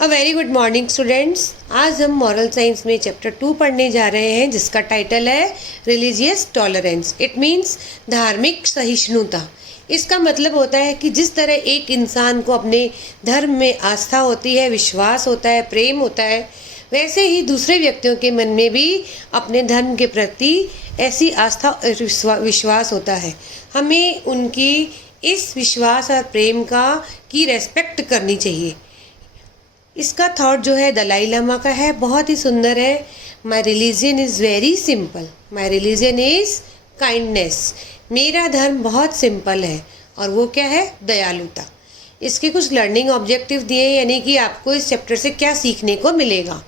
A very good morning students. आज हम moral science में चैप्टर 2 पढ़ने जा रहे हैं जिसका टाइटल है रिलीजियस टॉलरेंस। इट मीन्स धार्मिक सहिष्णुता। इसका मतलब होता है कि जिस तरह एक इंसान को अपने धर्म में आस्था होती है, विश्वास होता है, प्रेम होता है, वैसे ही दूसरे व्यक्तियों के मन में भी अपने धर्म के प्रति ऐसी आस्था और विश्वास होता है। हमें उनकी इस विश्वास और प्रेम की रेस्पेक्ट करनी चाहिए। इसका थॉट जो है दलाई लामा का है, बहुत ही सुंदर है। My religion is very simple, my religion is kindness. मेरा धर्म बहुत सिंपल है और वो क्या है? दयालुता। इसके कुछ लर्निंग ऑब्जेक्टिव दिए, यानी कि आपको इस चैप्टर से क्या सीखने को मिलेगा।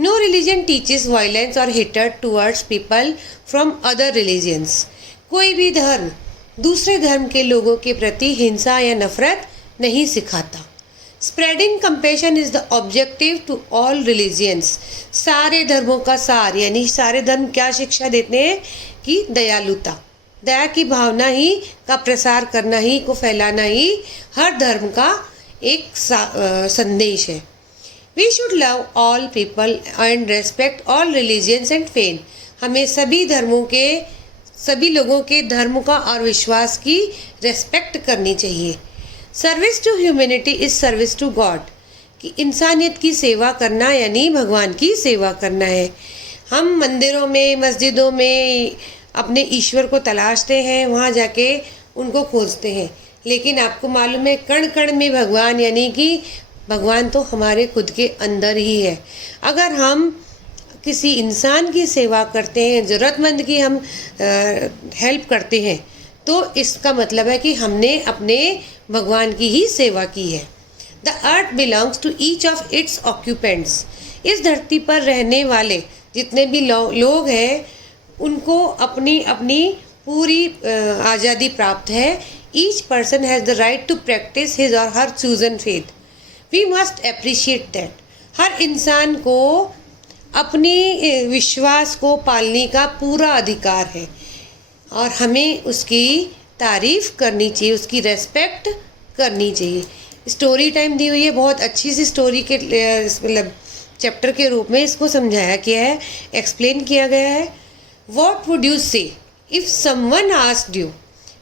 नो रिलीजन टीचेस वायलेंस और hatred towards people from other religions. कोई भी धर्म दूसरे धर्म के लोगों के प्रति हिंसा या नफरत नहीं सिखाता। Spreading compassion is the objective to all religions. सारे धर्मों का सार, यानी सारे धर्म क्या शिक्षा देते हैं कि दयालुता, दया की भावना ही का प्रसार करना ही को फैलाना ही हर धर्म का एक संदेश है। We should love all people and respect all religions and faith. हमें सभी धर्मों के, सभी लोगों के धर्म का और विश्वास की रेस्पेक्ट करनी चाहिए। Service to humanity is service to God. कि इंसानियत की सेवा करना यानी भगवान की सेवा करना है। हम मंदिरों में, मस्जिदों में अपने ईश्वर को तलाशते हैं, वहाँ जाके उनको खोजते हैं, लेकिन आपको मालूम है कण कण में भगवान, यानी कि भगवान तो हमारे खुद के अंदर ही है। अगर हम किसी इंसान की सेवा करते हैं, ज़रूरतमंद की हम हेल्प करते हैं, तो इसका मतलब है कि हमने अपने भगवान की ही सेवा की है। The earth belongs to each of its occupants. इस धरती पर रहने वाले जितने भी लोग हैं उनको अपनी अपनी पूरी आज़ादी प्राप्त है। Each person has the right to practise his or her chosen faith. We must appreciate that. हर इंसान को अपनी विश्वास को पालने का पूरा अधिकार है और हमें उसकी तारीफ़ करनी चाहिए, उसकी रेस्पेक्ट करनी चाहिए। स्टोरी टाइम दी हुई है, बहुत अच्छी सी स्टोरी के मतलब चैप्टर के रूप में इसको समझाया गया है, एक्सप्लेन किया गया है। What would you say if someone asked you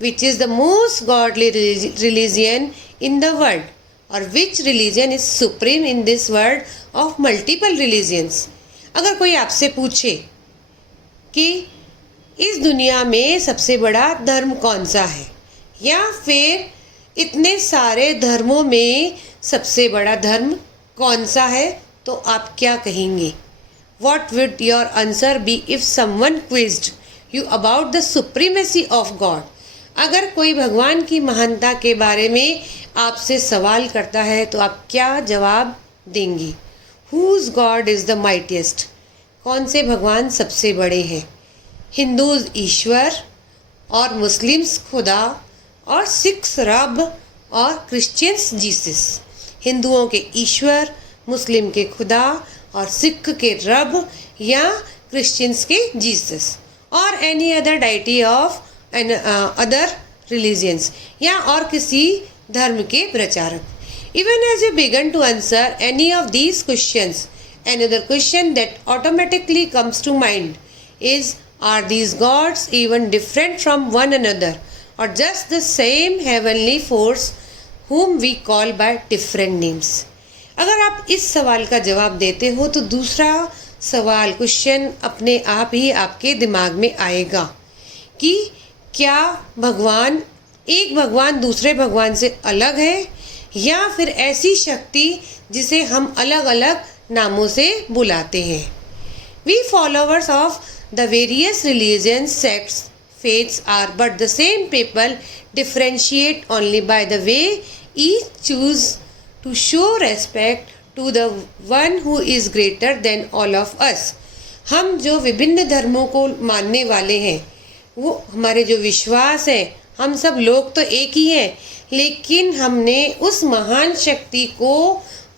which is the most godly religion in the world, और which religion is supreme in this world of multiple religions. अगर कोई आपसे पूछे कि इस दुनिया में सबसे बड़ा धर्म कौन सा है, या फिर इतने सारे धर्मों में सबसे बड़ा धर्म कौन सा है, तो आप क्या कहेंगे? What would your answer be if someone quizzed you about the supremacy of God. अगर कोई भगवान की महानता के बारे में आपसे सवाल करता है तो आप क्या जवाब देंगे? Whose God is the mightiest. कौन से भगवान सबसे बड़े हैं? हिंदूज ईश्वर और मुस्लिम्स खुदा और सिख्स रब और क्रिश्चियंस जीसस। हिंदुओं के ईश्वर, मुस्लिम के खुदा और सिख के रब या क्रिश्चियंस के जीसस, और any other deity of other religions, या और किसी धर्म के प्रचारक। Even as you begin to answer any of these questions, another question that automatically comes to mind is, are these gods even different from one another or just the same heavenly force whom we call by different names? अगर आप इस सवाल का जवाब देते हो तो दूसरा सवाल, क्वेश्चन अपने आप ही आपके दिमाग में आएगा कि क्या भगवान, एक भगवान दूसरे भगवान से अलग है, या फिर ऐसी शक्ति जिसे हम अलग अलग नामों से बुलाते हैं। We followers of the various religions, sects, faiths are but the same people, differentiate only by the way each choose to show respect to the one who is greater than all of us. हम जो विभिन्न धर्मों को मानने वाले हैं, वो हमारे जो विश्वास है, हम सब लोग तो एक ही हैं, लेकिन हमने उस महान शक्ति को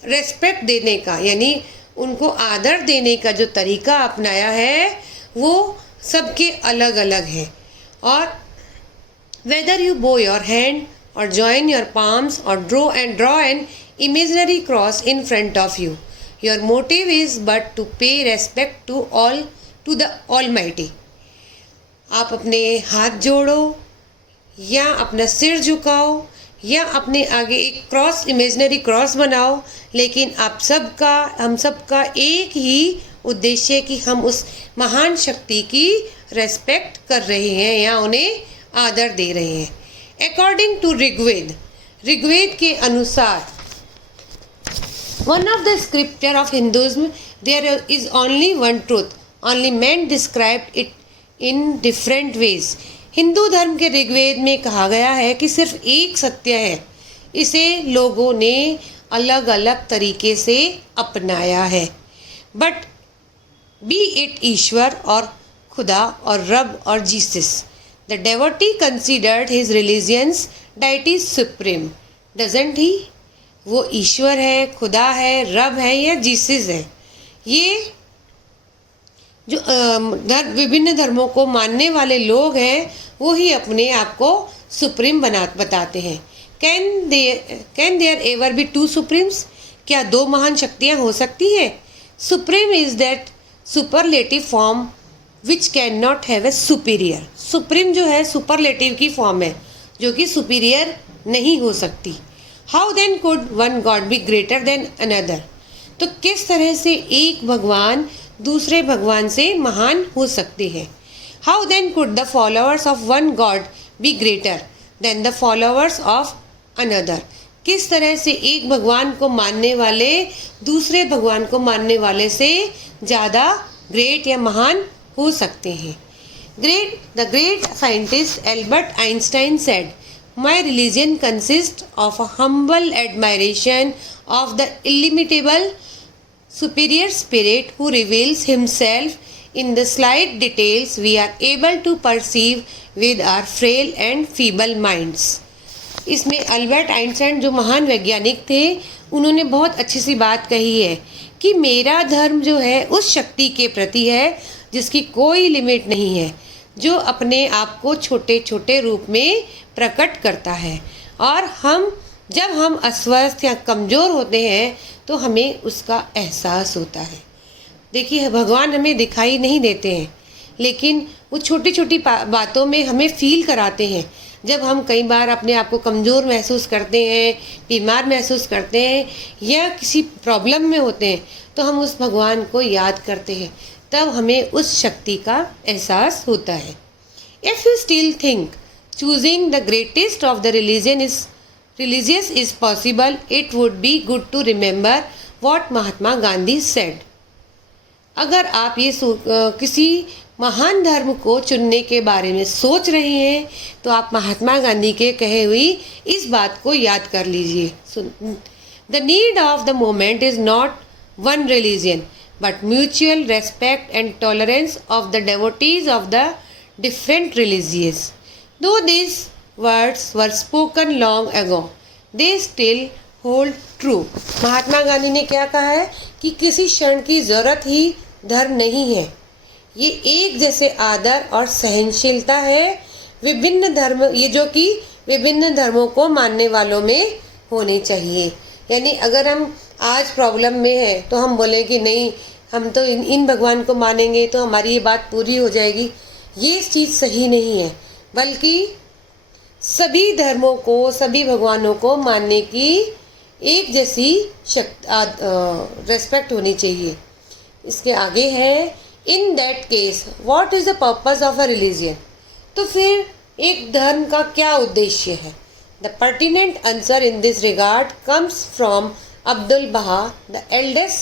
रेस्पेक्ट देने का, यानी उनको आदर देने का जो तरीका अपनाया है वो सबके अलग अलग है। और वेदर यू बो योर हैंड और जॉइन योर पाम्स और draw an imaginary cross in front of you. Your motive is but to pay respect to the Almighty. आप अपने हाथ जोड़ो या अपना सिर झुकाओ या अपने आगे एक क्रॉस, इमेजिनरी क्रॉस बनाओ, लेकिन आप सबका, हम सबका एक ही उद्देश्य कि हम उस महान शक्ति की रेस्पेक्ट कर रहे हैं या उन्हें आदर दे रहे हैं। अकॉर्डिंग टू ऋग्वेद के अनुसार, one of the scripture of Hinduism, there is only one truth, only man described it in different ways. Hindu धर्म के ऋग्वेद में कहा गया है कि सिर्फ एक सत्य है, इसे लोगों ने अलग अलग तरीके से अपनाया है। बट बी इट ईश्वर और खुदा और रब और Jesus, the devotee considered his religions deity supreme, doesn't ही? वो ईश्वर है, खुदा है, रब है या जीसस है। ये जो विभिन्न धर्मों को मानने वाले लोग हैं वो ही अपने आप को सुप्रीम बताते हैं। Can there ever be two supremes? क्या दो महान शक्तियाँ हो सकती हैं? Supreme is that superlative form which can not have a superior. Supreme जो है सुपरलेटिव की फॉर्म है जो कि सुपीरियर नहीं हो सकती। How then could one God be greater than another? तो किस तरह से एक भगवान दूसरे भगवान से महान हो सकते हैं? How then could the followers of one God be greater than the followers of another? किस तरह से एक भगवान को मानने वाले दूसरे भगवान को मानने वाले से ज़्यादा ग्रेट या महान हो सकते हैं? The great scientist Albert Einstein said, My religion consists of a humble admiration of the illimitable superior spirit who reveals himself in the slight details we are able to perceive with our frail and feeble minds. इसमें Albert Einstein जो महान वैज्ञानिक थे, उन्होंने बहुत अच्छी सी बात कही है कि मेरा धर्म जो है उस शक्ति के प्रति है जिसकी कोई लिमिट नहीं है, जो अपने आप को छोटे छोटे रूप में प्रकट करता है। और जब हम अस्वस्थ या कमज़ोर होते हैं तो हमें उसका एहसास होता है। देखिए, भगवान हमें दिखाई नहीं देते हैं, लेकिन वो छोटी छोटी बातों में हमें फील कराते हैं। जब हम कई बार अपने आप को कमज़ोर महसूस करते हैं, बीमार महसूस करते हैं या किसी प्रॉब्लम में होते हैं, तो हम उस भगवान को याद करते हैं, तब हमें उस शक्ति का एहसास होता है। If you still think choosing the greatest of the religious is possible, it would be good to remember what Mahatma Gandhi said. अगर आप ये किसी महान धर्म को चुनने के बारे में सोच रहे हैं तो आप महात्मा गांधी के कहे हुई इस बात को याद कर लीजिए। The need of the moment is not one religion but mutual respect and tolerance of the devotees of the different religions. Though these words were spoken long ago, they still hold true. Mahatma Gandhi ने क्या कहा है कि किसी क्षण की ज़रूरत ही धर्म नहीं है, ये एक जैसे आदर और सहनशीलता है विभिन्न धर्म, ये जो कि विभिन्न धर्मों को मानने वालों में होनी चाहिए। यानी अगर हम आज प्रॉब्लम में हैं तो हम बोलें कि नहीं, हम तो इन भगवान को मानेंगे तो हमारी ये बात पूरी हो जाएगी, ये चीज़ सही नहीं है। बल्कि सभी धर्मों को, सभी भगवानों को मानने की एक जैसी रेस्पेक्ट होनी चाहिए। इसके आगे है, in that case what is the purpose of a religion? तो फिर एक धर्म का क्या उद्देश्य है? The pertinent answer in this regard comes from Abdul Baha, the eldest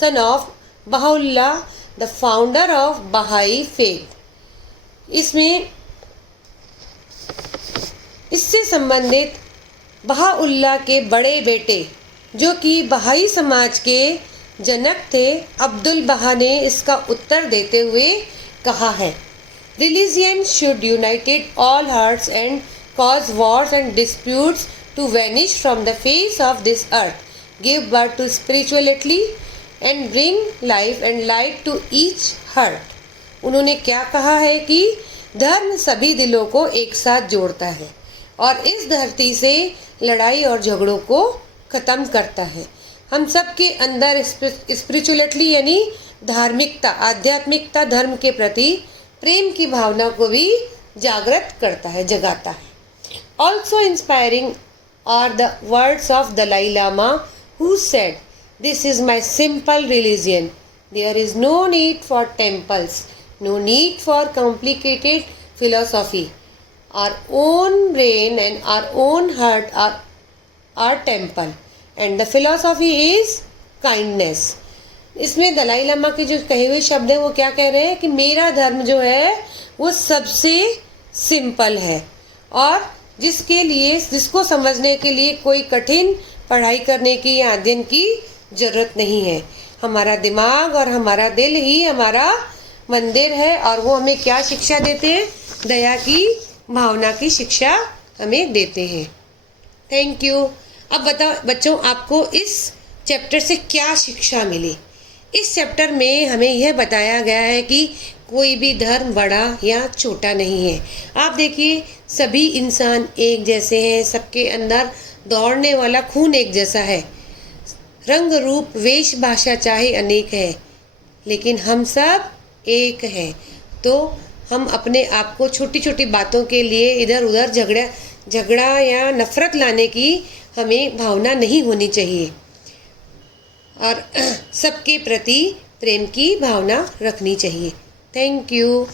son of Baha'u'llah, the founder of Baha'i faith. इससे संबंधित बहाउल्लाह के बड़े बेटे जो कि बहाई समाज के जनक थे, अब्दुल बहा ने इसका उत्तर देते हुए कहा है, religion should united all hearts and cause wars and disputes to vanish from the face of this earth, give birth to spirituality and bring life and light to each heart. उन्होंने क्या कहा है कि धर्म सभी दिलों को एक साथ जोड़ता है और इस धरती से लड़ाई और झगड़ों को ख़त्म करता है। हम सब के अंदर स्पिरिचुअलिटी यानी धार्मिकता, आध्यात्मिकता, धर्म के प्रति प्रेम की भावना को भी जागृत करता है, जगाता है। Also inspiring are the words of Dalai Lama who said, this is my simple religion, there is no need for temples, no need for complicated philosophy. Our own brain and our own heart are our temple and the philosophy is kindness. इसमें दलाई लामा के जो कहे हुए शब्द हैं वो क्या कह रहे हैं कि मेरा धर्म जो है वो सबसे सिंपल है और जिसको समझने के लिए कोई कठिन पढ़ाई करने की या अध्ययन की ज़रूरत नहीं है। हमारा दिमाग और हमारा दिल ही हमारा मंदिर है और वो हमें क्या शिक्षा देते हैं? दया की भावना की शिक्षा हमें देते हैं। Thank you. अब बताओ बच्चों, आपको इस चैप्टर से क्या शिक्षा मिली? इस चैप्टर में हमें यह बताया गया है कि कोई भी धर्म बड़ा या छोटा नहीं है। आप देखिए, सभी इंसान एक जैसे हैं, सबके अंदर दौड़ने वाला खून एक जैसा है। रंग रूप वेश भाषा चाहे अनेक है, लेकिन हम सब एक है। तो हम अपने आप को छोटी छोटी बातों के लिए इधर उधर झगड़ा या नफरत लाने की हमें भावना नहीं होनी चाहिए और सबके प्रति प्रेम की भावना रखनी चाहिए। Thank you.